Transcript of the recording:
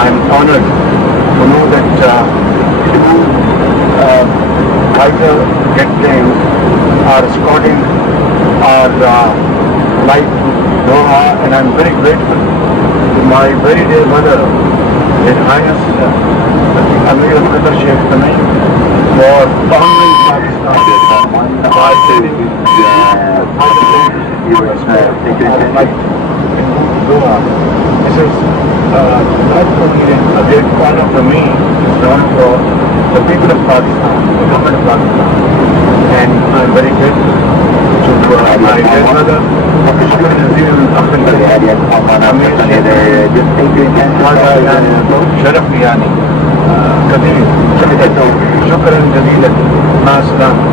I'm honored to know that two fighter jet planes are escorting our flight to Doha, and I'm very grateful to my very dear mother, His Highness Amir al-Qatar Sheikh Tamim, for honoring Pakistan by sending fighter planes Doha. This is not only a great honor for me, it's an honor for the people of Pakistan, the government of Pakistan, and I'm very grateful to my dear mother, Wazir شرف يعني كثير شكرا جزيلا. مع السلامة.